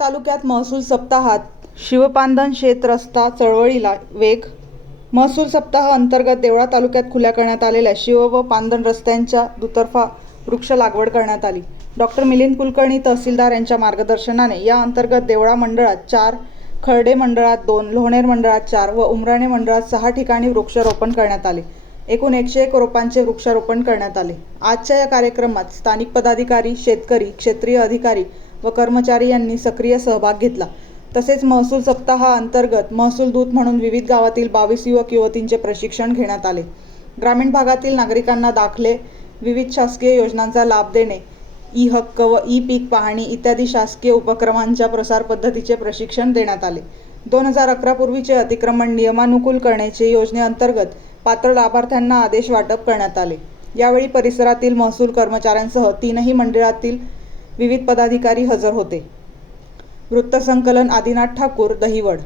तालुक्यात महसूल सप्ताहात शिवपांधन शेत रस्ता चळवळीला वेग महसूल सप्ताह अंतर्गत देवळा तालुक्यात खुल्या करण्यात आलेल्या शिव व पांधन रस्त्यांच्या दुतर्फा वृक्ष लागवड करण्यात आली. डॉक्टर मिलिंद कुलकर्णी तहसीलदार यांच्या मार्गदर्शनाने या अंतर्गत देवळा मंडळात चार खर्डे मंडळात दोन लोणेर मंडळात चार व उमराणे मंडळात सहा ठिकाणी वृक्षारोपण करण्यात आले. एकूण एकशे एक रोपांचे वृक्षारोपण करण्यात आले. आजच्या या कार्यक्रमात स्थानिक पदाधिकारी शेतकरी क्षेत्रीय अधिकारी व कर्मचारी यांनी सक्रिय सहभाग घेतला. तसेच महसूल सप्ताहाअंतर्गत महसूल दूत म्हणून विविध गावातील बावीस युवक युवतींचे प्रशिक्षण घेण्यात आले. ग्रामीण भागातील नागरिकांना दाखले विविध शासकीय योजनांचा लाभ देणे ई हक्क व ई पीक पाहणी इत्यादी शासकीय उपक्रमांच्या प्रसार पद्धतीचे प्रशिक्षण देण्यात आले. दोन हजार अकरा पूर्वीचे अतिक्रमण नियमानुकूल करण्याचे योजनेअंतर्गत पात्र लाभार्थ्यांना आदेश वाटप करण्यात आले. यावेळी परिसरातील महसूल कर्मचाऱ्यांसह तीनही मंडळातील विविध पदाधिकारी हजर होते. वृत्तसंकलन आदिनाथ ठाकूर दहिवड